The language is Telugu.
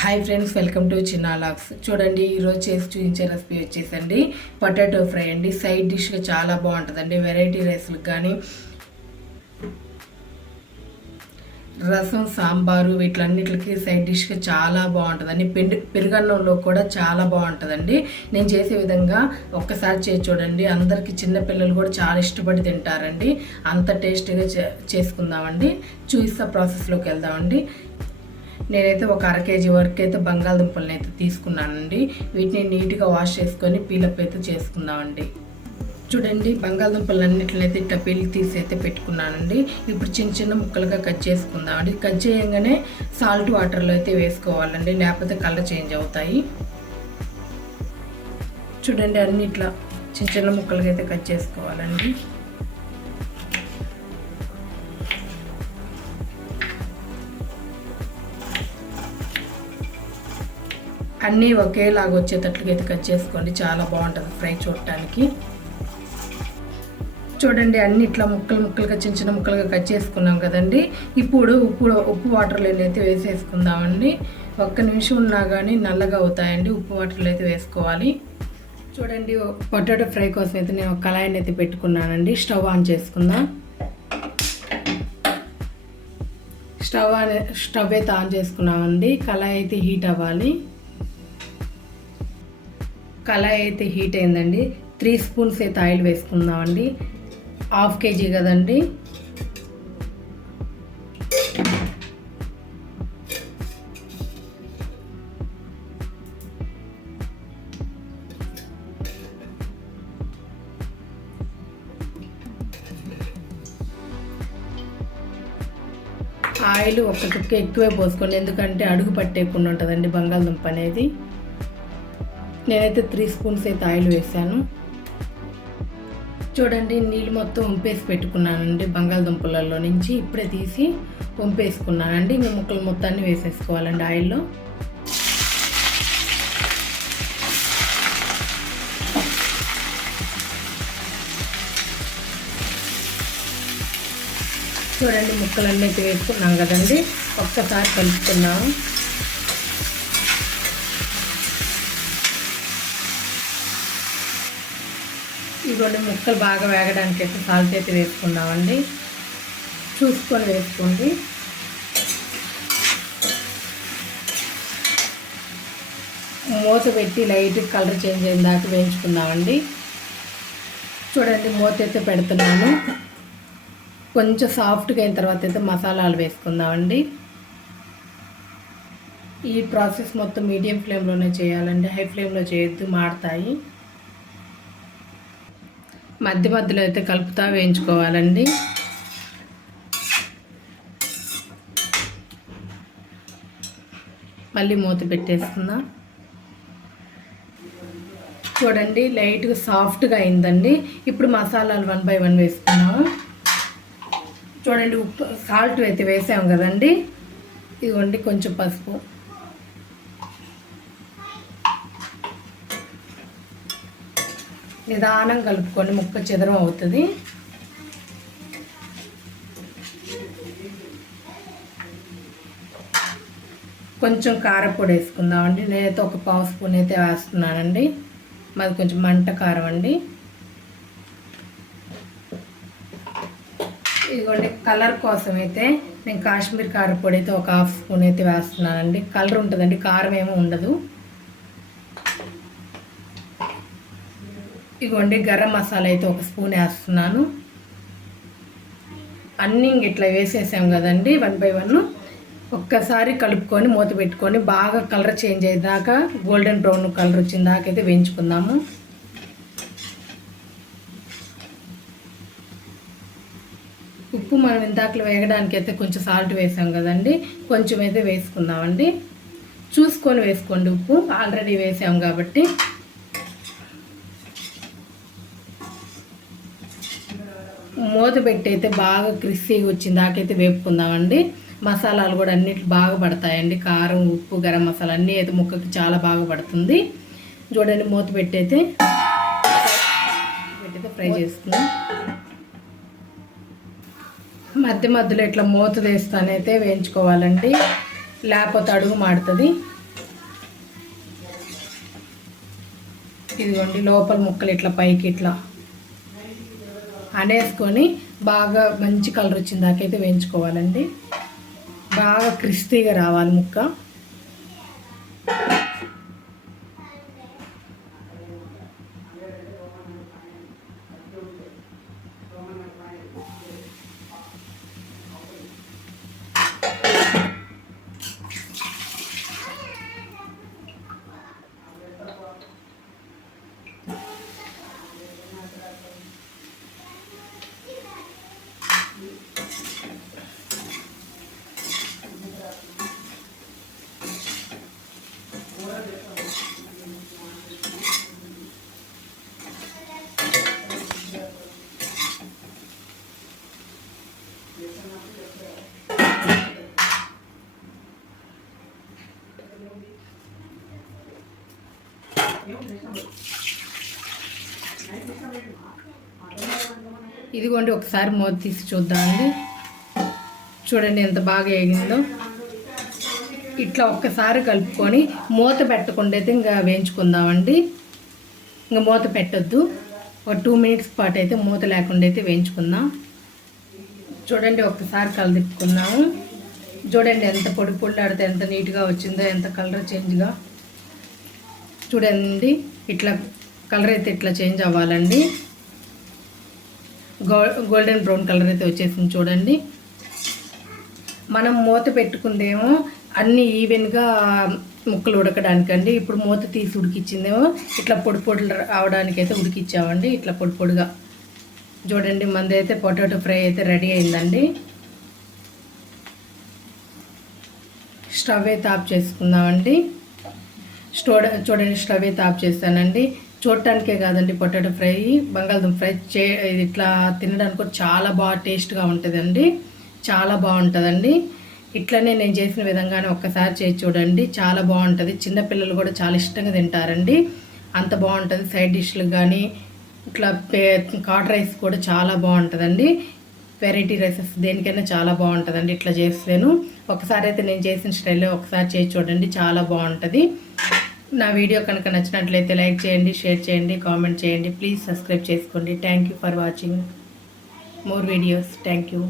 హాయ్ ఫ్రెండ్స్ వెల్కమ్ టు చిన్న లాక్స్ చూడండి ఈరోజు చేసి చూపించే రెసిపీ వచ్చేసండి. పొటాటో ఫ్రై అండి. సైడ్ డిష్గా చాలా బాగుంటుందండి. వెరైటీ రైస్లకు కానీ రసం సాంబారు వీటిలన్నిటికి సైడ్ డిష్గా చాలా బాగుంటుందండి. పెండు పెరుగన్నంలో కూడా చాలా బాగుంటుందండి. నేను చేసే విధంగా ఒక్కసారి చేసి చూడండి. అందరికీ చిన్నపిల్లలు కూడా చాలా ఇష్టపడి తింటారండి. అంత టేస్ట్గా చే చేసుకుందామండి. చూస్తా ప్రాసెస్లోకి వెళ్దామండి. నేనైతే ఒక అర కేజీ వరకు అయితే బంగాళదుంపలను అయితే తీసుకున్నానండి. వీటిని నీట్గా వాష్ చేసుకొని పీలప్ అయితే చేసుకుందామండి. చూడండి బంగాళదుంపలన్నిటిని అయితే ఇట్లా పీల్ తీసి అయితే పెట్టుకున్నానండి. ఇప్పుడు చిన్న చిన్న ముక్కలుగా కట్ చేసుకుందామండి. కట్ చేయగానే సాల్ట్ వాటర్లో అయితే వేసుకోవాలండి. లేకపోతే కలర్ చేంజ్ అవుతాయి. చూడండి అన్ని ఇట్లా చిన్న చిన్న ముక్కలుగా అయితే కట్ చేసుకోవాలండి. అన్నీ ఒకేలాగా వచ్చేటట్లుగా అయితే కట్ చేసుకోండి. చాలా బాగుంటుంది ఫ్రై చూడటానికి. చూడండి అన్ని ఇట్లా ముక్కలు ముక్కలుగా చిన్న చిన్న ముక్కలుగా కట్ చేసుకున్నాం కదండి. ఇప్పుడు ఉప్పు ఉప్పు వాటర్లో అయితే వేసేసుకుందామండి. ఒక్క నిమిషం ఉన్నా కానీ నల్లగా అవుతాయండి. ఉప్పు వాటర్లో అయితే వేసుకోవాలి. చూడండి పొటాటో ఫ్రై కోసం అయితే నేను ఒక కళాయిని అయితే పెట్టుకున్నానండి. స్టవ్ ఆన్ చేసుకుందాం. స్టవ్ ఆన్ స్టవ్ అయితే ఆన్ చేసుకున్నామండి. కళాయి అయితే హీట్ అవ్వాలి. కళాయి అయితే హీట్ అయిందండి. త్రీ స్పూన్స్ అయితే ఆయిల్ వేసుకుందామండి. హాఫ్ కేజీ కదండి. ఆయిల్ ఒక చుక్క ఎక్కువే పోసుకోండి ఎందుకంటే అడుగు పట్టేయకుండా ఉంటుందండి బంగాళదుంప అనేది. నేనైతే త్రీ స్పూన్స్ అయితే ఆయిల్ వేసాను. చూడండి నీళ్ళు మొత్తం వంపేసి పెట్టుకున్నానండి బంగాళదుంపలలో నుంచి. ఇప్పుడే తీసి వంపేసుకున్నానండి ఇంకా ముక్కలు మొత్తాన్ని వేసేసుకోవాలండి ఆయిల్లో. చూడండి ముక్కలన్నీ అయితే వేసుకున్నాం కదండి. ఒక్కసారి కలుపుకున్నాము ఇదిగోండి ముక్కలు బాగా వేగడానికి అయితే సాల్ట్ అయితే వేసుకుందామండి. చూసుకొని వేసుకోండి. మూత పెట్టి లైట్ కలర్ చేంజ్ అయిన దాకా వేయించుకుందామండి. చూడండి మూత అయితే పెడుతున్నాను. కొంచెం సాఫ్ట్గా అయిన తర్వాత అయితే మసాలాలు వేసుకుందామండి. ఈ ప్రాసెస్ మొత్తం మీడియం ఫ్లేమ్లోనే చేయాలండి. హై ఫ్లేమ్లో చేయొద్దు మాడతాయి. మధ్య మధ్యలో అయితే కలుపుతా వేయించుకోవాలండి. మళ్ళీ మూత పెట్టేసుకుందాం. చూడండి లైట్గా సాఫ్ట్గా అయిందండి. ఇప్పుడు మసాలాలు వన్ బై వన్ వేసుకున్నాము. చూడండి ఉప్పు సాల్ట్ అయితే వేసాము కదండి. ఇదిగోండి కొంచెం పసుపు. నిదానం కలుపుకొని ముక్క చిదరం అవుతుంది. కొంచెం కారపొడి వేసుకుందామండి. నేనైతే ఒక పావు స్పూన్ అయితే వేస్తున్నానండి. మాది కొంచెం మంట కారం అండి. ఇదిగోండి కలర్ కోసం అయితే నేను కాశ్మీర్ కారపొడి అయితే ఒక హాఫ్ స్పూన్ అయితే వేస్తున్నానండి. కలర్ ఉంటుందండి కారం ఏమీ ఉండదు. ఇగోండి గరం మసాలా అయితే ఒక స్పూన్ వేస్తున్నాను. అన్నీ ఇట్లా వేసేసాం కదండి వన్ బై వన్. ఒక్కసారి కలుపుకొని మూత పెట్టుకొని బాగా కలర్ చేంజ్ అయ్యేదాకా గోల్డెన్ బ్రౌన్ కలర్ వచ్చిన దాకా అయితే వేయించుకుందాము. ఉప్పు మనం ఇందాకలు వేగడానికి అయితే కొంచెం సాల్ట్ వేసాం కదండి కొంచెం అయితే వేసుకుందామండి. చూసుకొని వేసుకోండి ఉప్పు. ఆల్రెడీ వేసాం కాబట్టి మూత పెట్టి అయితే బాగా క్రిస్పీ వచ్చింది. దాకైతే వేపుకుందామండి. మసాలాలు కూడా అన్నిటి బాగా పడతాయండి. కారం ఉప్పు గరం మసాలా అన్నీ అయితే ముక్కకి చాలా బాగా పడుతుంది. చూడండి మూత పెట్టి అయితే పెట్టయితే ఫ్రై చేస్తున్నాం మధ్య మధ్యలో ఇట్లా మూత తీస్తానైతే వేయించుకోవాలండి. లేకపోతే అడుగు మాడుతుంది. ఇదిగోండి లోపల ముక్కలు ఇట్లా పైకి ఇట్లా అనేసుకొని బాగా మంచి కలర్ వచ్చిన దాకైతే వేయించుకోవాలండి. బాగా క్రిస్పీగా రావాలి ముక్క. ఇదిగోండి ఒకసారి మూత తీసి చూద్దామండి. చూడండి ఎంత బాగా వేగిందో. ఇట్లా ఒక్కసారి కలుపుకొని మూత పెట్టకుండా అయితే ఇంకా వేయించుకుందామండి. ఇంకా మూత పెట్టొద్దు. ఒక టూ మినిట్స్ పాటు అయితే మూత లేకుండా అయితే వేయించుకుందాం. చూడండి ఒక్కసారి కలదిప్పుకుందాము. చూడండి ఎంత పొడి పొడిలాడితే ఎంత నీట్గా వచ్చిందో ఎంత కలర్ చేంజ్గా. చూడండి ఇట్లా కలర్ అయితే ఇట్లా చేంజ్ అవ్వాలండి. గోల్డెన్ బ్రౌన్ కలర్ అయితే వచ్చేసింది చూడండి. మనం మూత పెట్టుకుందేమో అన్నీ ఈవెన్గా ముక్కలు ఉడకడానికండి. ఇప్పుడు మూత తీసి ఉడికిచ్చిందేమో ఇట్లా పొడి పొడి రావడానికి అయితే ఉడికిచ్చామండి ఇట్లా పొడి పొడిగా. చూడండి మంది అయితే పొటాటో ఫ్రై అయితే రెడీ అయిందండి. స్టవ్ అయితే ఆఫ్ చేసుకుందామండి. చూడ చూడండి స్టవ్ అయితే ఆఫ్ చేస్తానండి చూడటానికే కాదండి పొటాటో ఫ్రై బంగాళదుంప ఫ్రై చే ఇట్లా తినడానికి చాలా బాగా టేస్ట్గా ఉంటుందండి. చాలా బాగుంటుందండి. ఇట్లనే నేను చేసిన విధంగానే ఒక్కసారి చేసి చూడండి. చాలా బాగుంటుంది. చిన్నపిల్లలు కూడా చాలా ఇష్టంగా తింటారండి. అంత బాగుంటుంది. సైడ్ డిష్లకు కానీ ఇట్లా కాట్ రైస్ కూడా చాలా బాగుంటుందండి. వెరైటీ రైసెస్ దేనికైనా చాలా బాగుంటుందండి. ఇట్లా చేస్తాను. ఒకసారి అయితే నేను చేసిన స్టైల్లో ఒకసారి చేసి చూడండి. చాలా బాగుంటుంది. నా వీడియో కనుక నచ్చినట్లయితే లైక్ చేయండి షేర్ చేయండి కామెంట్ చేయండి. ప్లీజ్ సబ్స్క్రైబ్ చేసుకోండి. Thank you for watching. More videos. Thank you.